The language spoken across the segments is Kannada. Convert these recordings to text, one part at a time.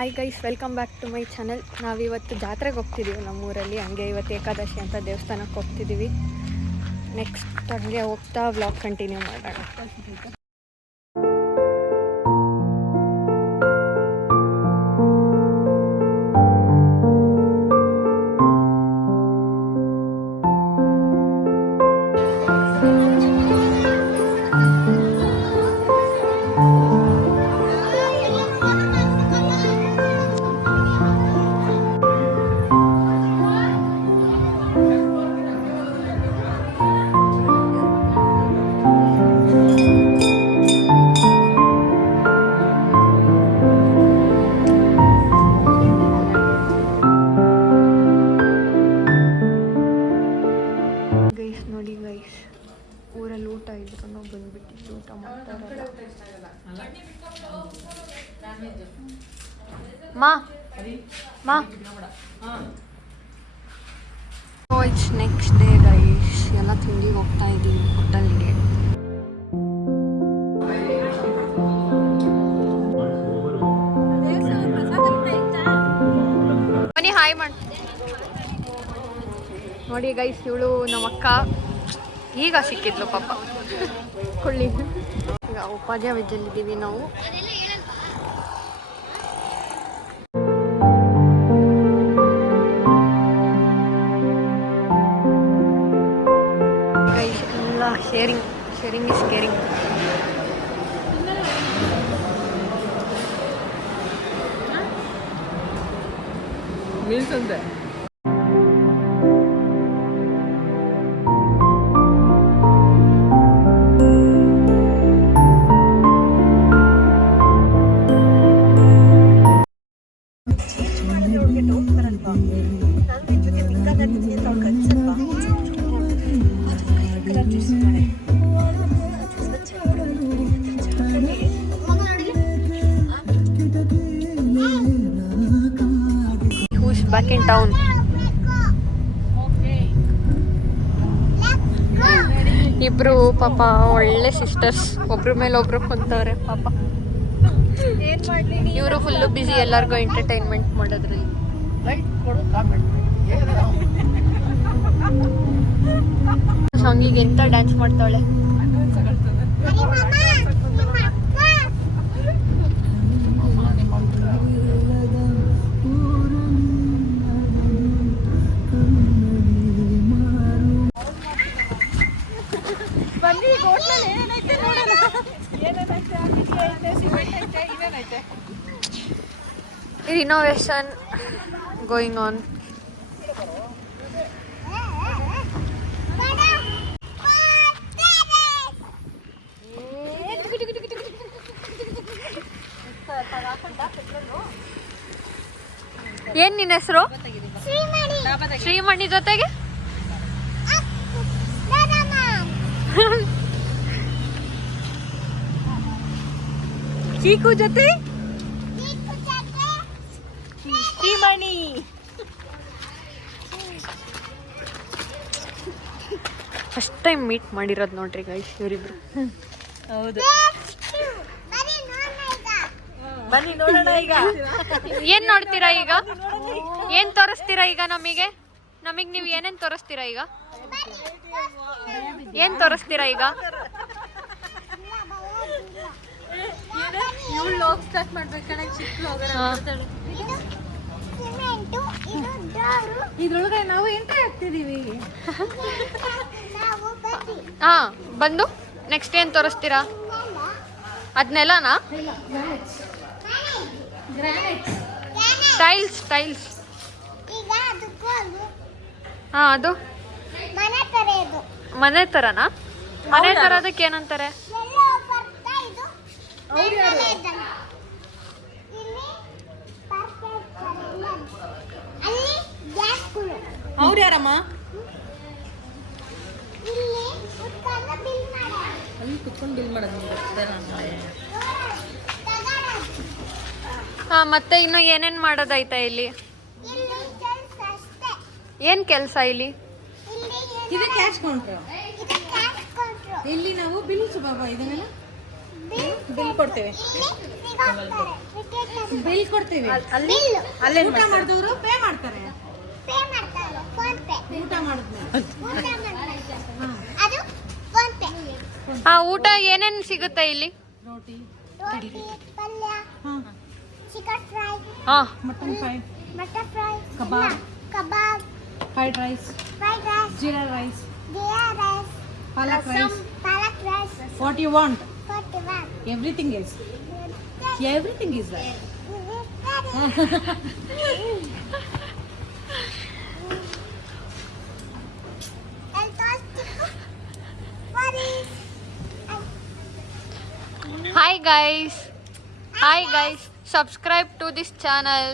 Hi guys, welcome back to my channel. ನಾವಿವತ್ತು ಜಾತ್ರೆಗೆ ಹೋಗ್ತಿದ್ದೀವಿ ನಮ್ಮೂರಲ್ಲಿ. ಹಂಗೆ ಇವತ್ತು ಏಕಾದಶಿ ಅಂತ ದೇವಸ್ಥಾನಕ್ಕೆ ಹೋಗ್ತಿದ್ದೀವಿ. ನೆಕ್ಸ್ಟ್ ಹಂಗೆ ಹೋಗ್ತಾ ವ್ಲಾಗ್ ಕಂಟಿನ್ಯೂ ಮಾಡೋಣ. ನೋಡಿ ಗೈಸ್, ಊರಲ್ಲಿ ಊಟ ಇದ್ರು ಬಂದ್ಬಿಟ್ಟಿದ್ದು ಊಟ ಮಾಡ್ತಾರಲ್ಲ. It's next day guys. ಎಲ್ಲ ತಿಂಡಿಗೆ ಹೋಗ್ತಾ ಇದ್ದೀವಿ ಹೋಟೆಲ್ಗೆ. ಬನ್ನಿ ಹಾಯ್ ಮಾಡಿ. ನೋಡಿ ಗೈಸ್, ಇವಳು ನಮ್ಮ ಅಕ್ಕ ಈಗ ಸಿಕ್ಕಿದ್ಲು ಪಾಪ ಕೊಳ್ಳಿ. ಈಗ ಉಪಾಧ್ಯ ವೆಜ್ಜಲ್ಲಿದ್ದೀವಿ ನಾವು. ಗೈಸ್ ಎಲ್ಲ ಶೇರಿಂಗ್ ಇಸ್ ಕೇರಿಂಗ್. ಮೀನ್ಸ್ ಅಂತೆ. Back in town. ಇಬ್ರು ಪಾಪ ಒಳ್ಳೆ ಸಿಸ್ಟರ್ಸ್, ಒಬ್ರ ಮೇಲೆ ಒಬ್ರು ಕುಂತವ್ರೆ ಪಾಪ. ಇವರು ಫುಲ್ಲು ಬಿಸಿ, ಎಲ್ಲರಿಗೂ ಎಂಟರ್ಟೈನ್ಮೆಂಟ್ ಮಾಡೋದ್ರಲ್ಲಿ. ಸಾಂಗಿಗೆ ಎಂತ ಡ್ಯಾನ್ಸ್ ಮಾಡ್ತಾವಳೆ. Renovation going on. ಏನ್ ನಿನ್ನ ಹೆಸರು? ಶ್ರೀಮಣಿ ಜೊತೆಗೆ ಚೀಕು ಜೊತೆ ಶ್ರೀಮಣಿ. ಫಸ್ಟ್ ಟೈಮ್ ಮೀಟ್ ಮಾಡಿರೋದು ನೋಡ್ರಿ ಗೈಸ್ ಇವರಿಬ್ರು. ಹೌದು, ಬನ್ನಿ ನೋಡೋಣ. ಈಗ ಏನ್ ನೋಡ್ತೀರಾ? ಈಗ ಏನ್ ತೋರಿಸ್ತೀರಾ? ಈಗ ನಮಗೆ ನೀವು ಏನೇನ್ ತೋರಿಸ್ತೀರಾ? ಈಗ ಏನ್ ತೋರಿಸ್ತೀರಾ? ಈಗ ಇದ್ರೊಳಗೆ ನಾವು ಎಂಟ್ರಿ ಆಗ್ತಿದೀವಿ. ಹಾ, ಬಂದು ನೆಕ್ಸ್ಟ್ ಏನ್ ತೋರಿಸ್ತೀರಾ? ಅದನ್ನೆಲ್ಲನಾ? ಟೈಲ್ಸ್. ಹಾ, ಅದು ಮನೆ ತರನಾ? ಮನೆ ತರದಕ್ಕೆ ಏನಂತಾರೆ? ಅವ್ರು ಯಾರಮ್ಮ? ಅಲ್ಲಿ ಕುತ್ಕೊಂಡು ಬಿಲ್ ಮಾಡೋದು. ಹಾ, ಮತ್ತೆ ಇನ್ನು ಏನೇನ್ ಮಾಡೋದೈತಾ ಇಲ್ಲಿ? ಏನ್ ಕೆಲಸ ಇಲ್ಲಿ? ಇದು ಕ್ಯಾಶ್ ಕೌಂಟರ್. ಇಲ್ಲಿ ನಾವು ಬಿಲ್ಸ್ ಬಾಬಾ ಇದನ್ನೆಲ್ಲ ಬಿಲ್ ಕೊಡ್ತೇವೆ. ಬಿಲ್ ಕೊಡ್ತೀವಿ. ಅಲ್ಲೇ ಊಟ ಮಾಡಿದವರು ಪೇ ಮಾಡ್ತಾರೆ. ಊಟ ಮಾಡಿದ್ಮೇಲೆ ಊಟ ಏನೇನು ಸಿಗುತ್ತೆ ಇಲ್ಲಿ? ರೋಟಿ, ಪಲ್ಯ, chicken fry, mutton fry, kebab, fried rice, ಜೀರಾ ರೈಸ್, ಪಾಲಕ್ rice. What you want? Everything is. Everything is there. Hi guys, subscribe to this channel,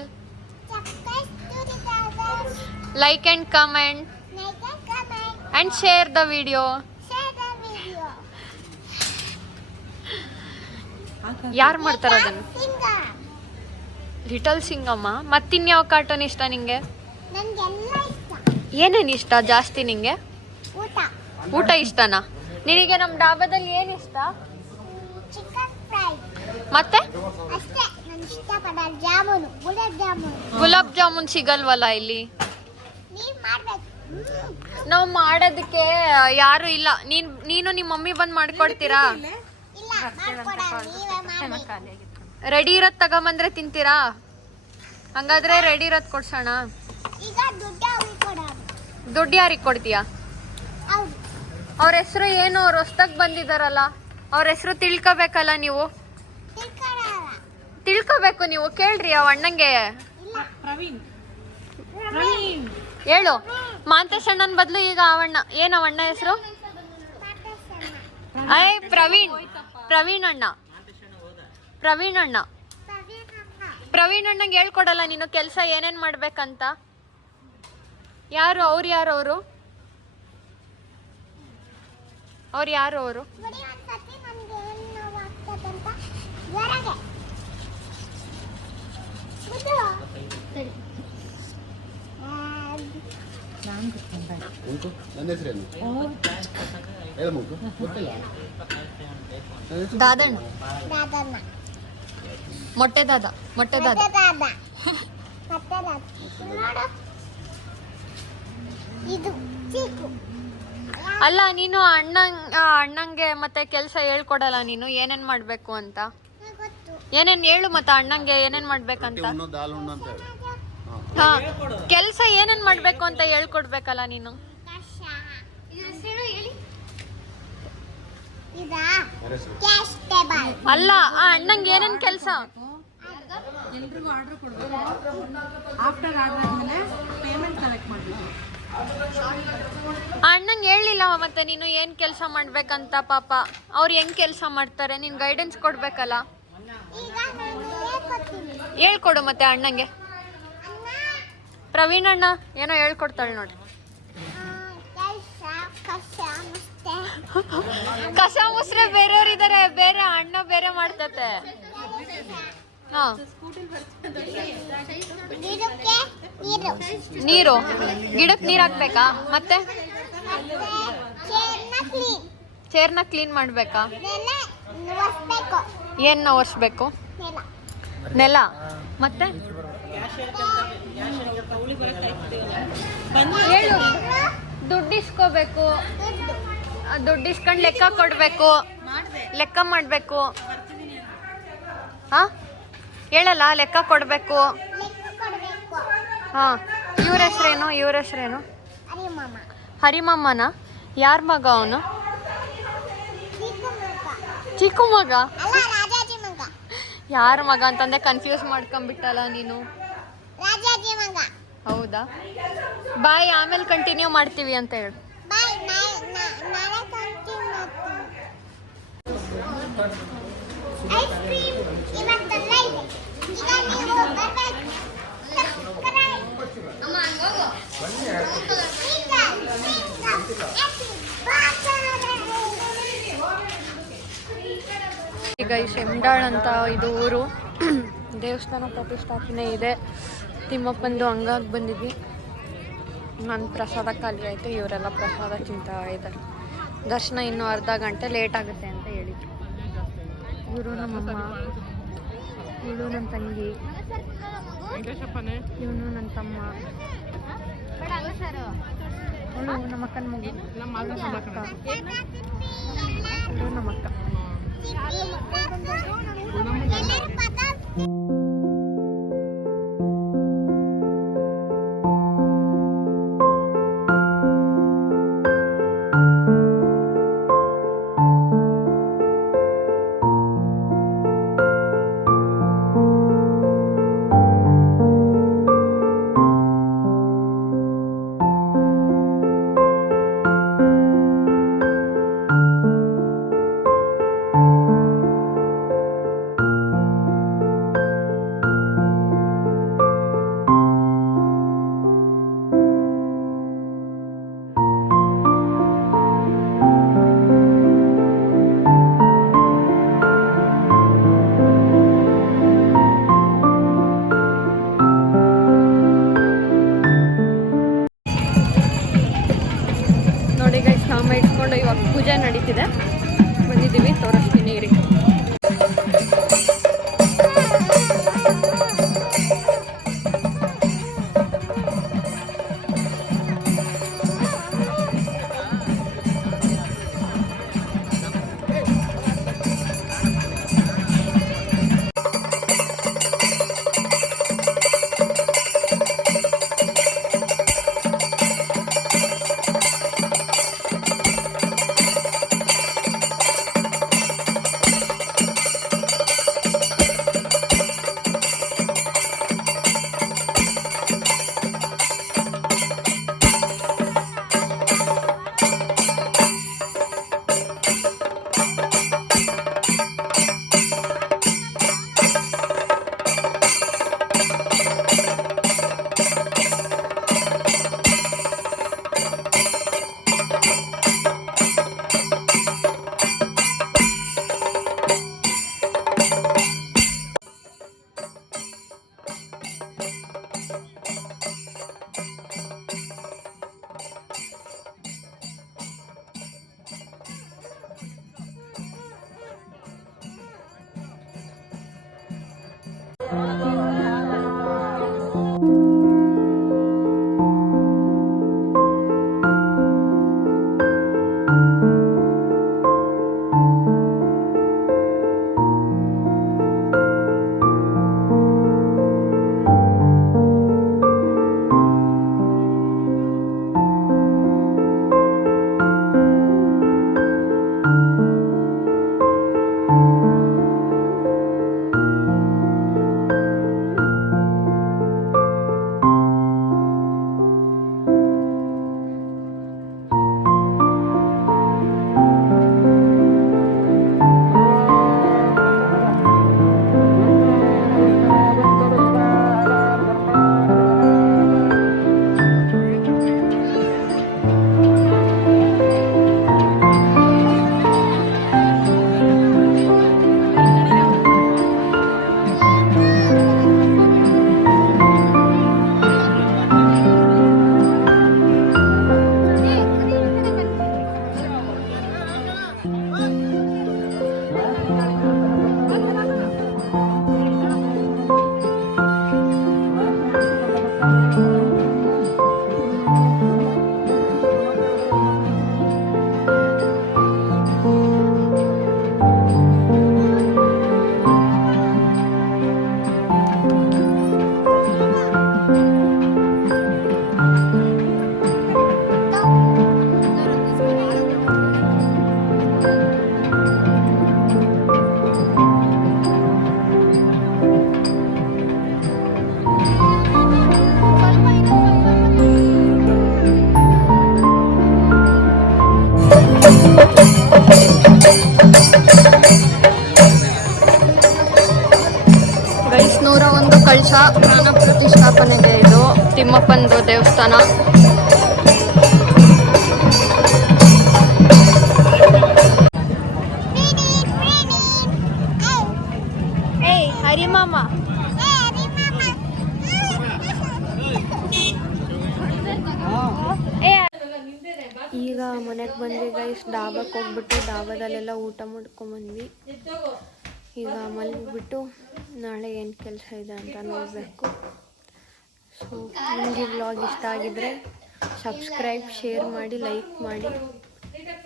like and comment and share the video. ಯಾರು ಮಾಡ್ತಾರ ಅದನ್ನು? ಲಿಟಲ್ ಸಿಂಗಮ್ಮ. ಮತ್ತಿನ್ಯಾವ ಕಾರ್ಟೂನ್ ಇಷ್ಟ ನಿಂಗೆ? ಏನೇನು ಇಷ್ಟ ಜಾಸ್ತಿ ನಿಂಗೆ? ಊಟ ಇಷ್ಟನಾ ನಿನಗೆ? ನಮ್ಮ ಡಾಬಾದಲ್ಲಿ ಏನು ಇಷ್ಟ? ಮತ್ತೆ ಗುಲಾಬ್ ಜಾಮೂನ್ ಸಿಗಲ್ವಲ್ಲ ಇಲ್ಲಿ. ನಾವು ಮಾಡೋದಕ್ಕೆ ಯಾರು ಇಲ್ಲ. ನೀನು ನಿಮ್ಮ ಮಮ್ಮಿ ಬಂದು ಮಾಡ್ಕೊಡ್ತೀರಾ? ರೆಡಿ ಇರೋದ್ ತಗೊಂಬಂದ್ರೆ ತಿಂತೀರಾ? ಹಂಗಾದ್ರೆ ರೆಡಿ ಇರೋದ್ ಕೊಡ್ಸೋಣ. ದುಡ್ಡು ಯಾರಿಗೆ ಕೊಡ್ತೀಯಾ? ಅವ್ರ ಹೆಸರು ಏನು? ಅವ್ರು ಹೊಸ್ದಾಗ್ ಬಂದಿದಾರಲ್ಲ, ಅವ್ರ ಹೆಸರು ತಿಳ್ಕೊಬೇಕಲ್ಲ ನೀವು. ತಿಳ್ಕೊಬೇಕು ನೀವು. ಕೇಳ್ರಿ ಅವ ಅಣ್ಣಂಗೆ. ಪ್ರವೀಣ್. ಹೇಳು. ಮಾಂತೇಶ್ ಅಣ್ಣನ ಬದಲು ಈಗ ಅವಣ್ಣ. ಏನು ಅವಣ್ಣ ಹೆಸರು? ಪ್ರವೀಣ್ ಅಣ್ಣಂಗೆ ಹೇಳ್ಕೊಡಲ್ಲ ನೀನು ಕೆಲಸ ಏನೇನ್ ಮಾಡ್ಬೇಕಂತ? ಯಾರು ಅವ್ರು? ಯಾರು ಅವರು? ನನ್ನ ಹೆಸರೇನು? ಹೇಳ ಮುಗ್ಗು. ಗೊತ್ತಿಲ್ಲ. ದಾದಣ್ಣ. ಮೊಟ್ಟೆ ದಾದ. ಅಲ್ಲ ನೀನು ಅಣ್ಣಂಗೆ ಮತ್ತೆ ಕೆಲಸ ಹೇಳ್ಕೊಡಲ್ಲ ನೀನು ಏನೇನ್ ಮಾಡ್ಬೇಕು ಅಂತ? ಏನೇನ್ ಹೇಳು ಮತ್ತೆ ಅಣ್ಣಂಗೆ ಏನೇನ್ ಮಾಡ್ಬೇಕಂತ. ಹಾ, ಕೆಲಸ ಏನೇನ್ ಮಾಡ್ಬೇಕು ಅಂತ ಹೇಳ್ಕೊಡ್ಬೇಕಲ್ಲ ನೀನು. ಅಲ್ಲ ಆ ಅಣ್ಣಂಗೆ ಏನೇನ್ ಕೆಲಸ? ಎಲ್ರಿಗೂ ಆರ್ಡರ್ ಕೊಡಬೇಕು. ಆಫ್ಟರ್ ಆರ್ಡರ್ ಆದ್ಮೇಲೆ ಪೇಮೆಂಟ್ ಕಲೆಕ್ಟ್ ಮಾಡಬೇಕು. ಆ ಅಣ್ಣಂಗೆ ಹೇಳಿಲ್ಲ ಮತ್ತೆ ನೀನು ಏನ್ ಕೆಲಸ ಮಾಡ್ಬೇಕಂತ. ಪಾಪ ಅವ್ರು ಹೆಂಗ್ ಕೆಲಸ ಮಾಡ್ತಾರೆ ನೀನ್ ಗೈಡೆನ್ಸ್ ಕೊಡ್ಬೇಕಲ್ಲ. ಹೇಳ್ಕೊಡು ಮತ್ತೆ ಅಣ್ಣಂಗೆ. ಪ್ರವೀಣ್ ಅಣ್ಣ ಏನೋ ಹೇಳ್ಕೊಡ್ತಾಳೆ ನೋಡಿ. ಕಸ ಮುಸ್ರೆ ಬೇರೆಯವ್ರು ಇದಾರೆ, ಬೇರೆ ಅಣ್ಣ ಬೇರೆ ಮಾಡ್ತತೆ. ಹಾ, ನೀರು ಗಿಡಕ್ಕೆ ನೀರ್ ಹಾಕ್ಬೇಕಾ? ಮತ್ತೆ ಚೇರ್ನ ಕ್ಲೀನ್ ಮಾಡ್ಬೇಕಾ? ಏನ್ನ ಒರೆಸ್ಬೇಕು? ನೆಲ. ಮತ್ತೆ ಹೇಳು. ದುಡ್ಡು ಇಸ್ಕೋಬೇಕು. ದುಡ್ಡು ಇಸ್ಕೊಂಡು ಲೆಕ್ಕ ಕೊಡ್ಬೇಕು, ಲೆಕ್ಕ ಮಾಡ್ಬೇಕು. ಹಾ, ಹೇಳಲ್ಲ ಲೆಕ್ಕ ಕೊಡ್ಬೇಕು. ಹಾ, ಇವ್ರ ಹೆಸರೇನು? ಹರಿಮಮ್ಮನ? ಯಾರ ಮಗ ಅವನು? ಚಿಕ್ಕ ಮಗ? ಯಾರ ಮಗ ಅಂತಂದೆ ಕನ್ಫ್ಯೂಸ್ ಮಾಡ್ಕೊಂಡ್ಬಿಟ್ಟಲ್ಲ ನೀನು. ಹೌದಾ? ಬಾಯ್, ಆಮೇಲೆ ಕಂಟಿನ್ಯೂ ಮಾಡ್ತೀವಿ ಅಂತ ಹೇಳು. ಈಗ ಈ ಶೆಮ್ಡಾಳ್ ಅಂತ ಇದು ಊರು. ದೇವಸ್ಥಾನ ಪ್ರತಿಷ್ಠಾಪನೆ ಇದೆ. ತಿಮ್ಮಪ್ಪಂದು ಹಂಗಾಗಿ ಬಂದಿದ್ವಿ. ನನ್ನ ಪ್ರಸಾದ ಖಾಲಿ ಆಯಿತು. ಇವರೆಲ್ಲ ಪ್ರಸಾದ ತಿಂತಾ ಇದ್ದಾರೆ. ದರ್ಶನ ಇನ್ನೂ ಅರ್ಧ ಗಂಟೆ ಲೇಟ್ ಆಗುತ್ತೆ ಅಂತ ಹೇಳಿದ್ರು. ಇವರು ನಮ್ಮಮ್ಮ, ಇವಳು ನನ್ನ ತಂಗಿ, ಇವನು ನನ್ನ ತಮ್ಮ, ಇವಳು ನಮ್ಮ ಅಕ್ಕನ ಮಗು, ಇವಳು ನಮ್ಮ ಅಕ್ಕ. ನೋಡಿ ಗೈಸ್, ನಾಮ ಇಟ್ಕೊಂಡು ಇವಾಗ ಪೂಜೆ ನಡೀತಿದೆ. ಬಂದಿದ್ದೀವಿ, ತೋರಿಸ್ತೀನಿ ರೀ. ಗೈಸ್ 101 ಕಳಶ ಪ್ರಾಣ ಪ್ರತಿಷ್ಠಾಪನೆಗೆ ಇದು ತಿಮ್ಮಪ್ಪಂದು ದೇವಸ್ಥಾನ. ಹರಿಮಾಮ ಈಗ ಮನೆಗೆ ಬಂದ್ವಿ ಗೈಸ್. ಡಾಬಾಕ್ಕೆ ಹೋಗ್ಬಿಟ್ಟು ಡಾಬಾದಲ್ಲೆಲ್ಲ ಊಟ ಮಾಡ್ಕೊಂಬಂದ್ವಿ. ಈಗ ಮಲಗಿಬಿಟ್ಟು ನಾಳೆ ಏನು ಕೆಲಸ ಇದೆ ಅಂತ ನೋಡಬೇಕು. ಸೊ ನಿಮಗೆ ವ್ಲಾಗ್ ಇಷ್ಟ ಆಗಿದ್ರೆ ಸಬ್ಸ್ಕ್ರೈಬ್, ಶೇರ್ ಮಾಡಿ, ಲೈಕ್ ಮಾಡಿ.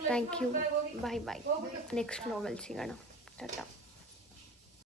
Thank you. Bye bye. Next ವ್ಲಾಗಲ್ಲಿ ಸಿಗೋಣ. ಟಾಟಾ.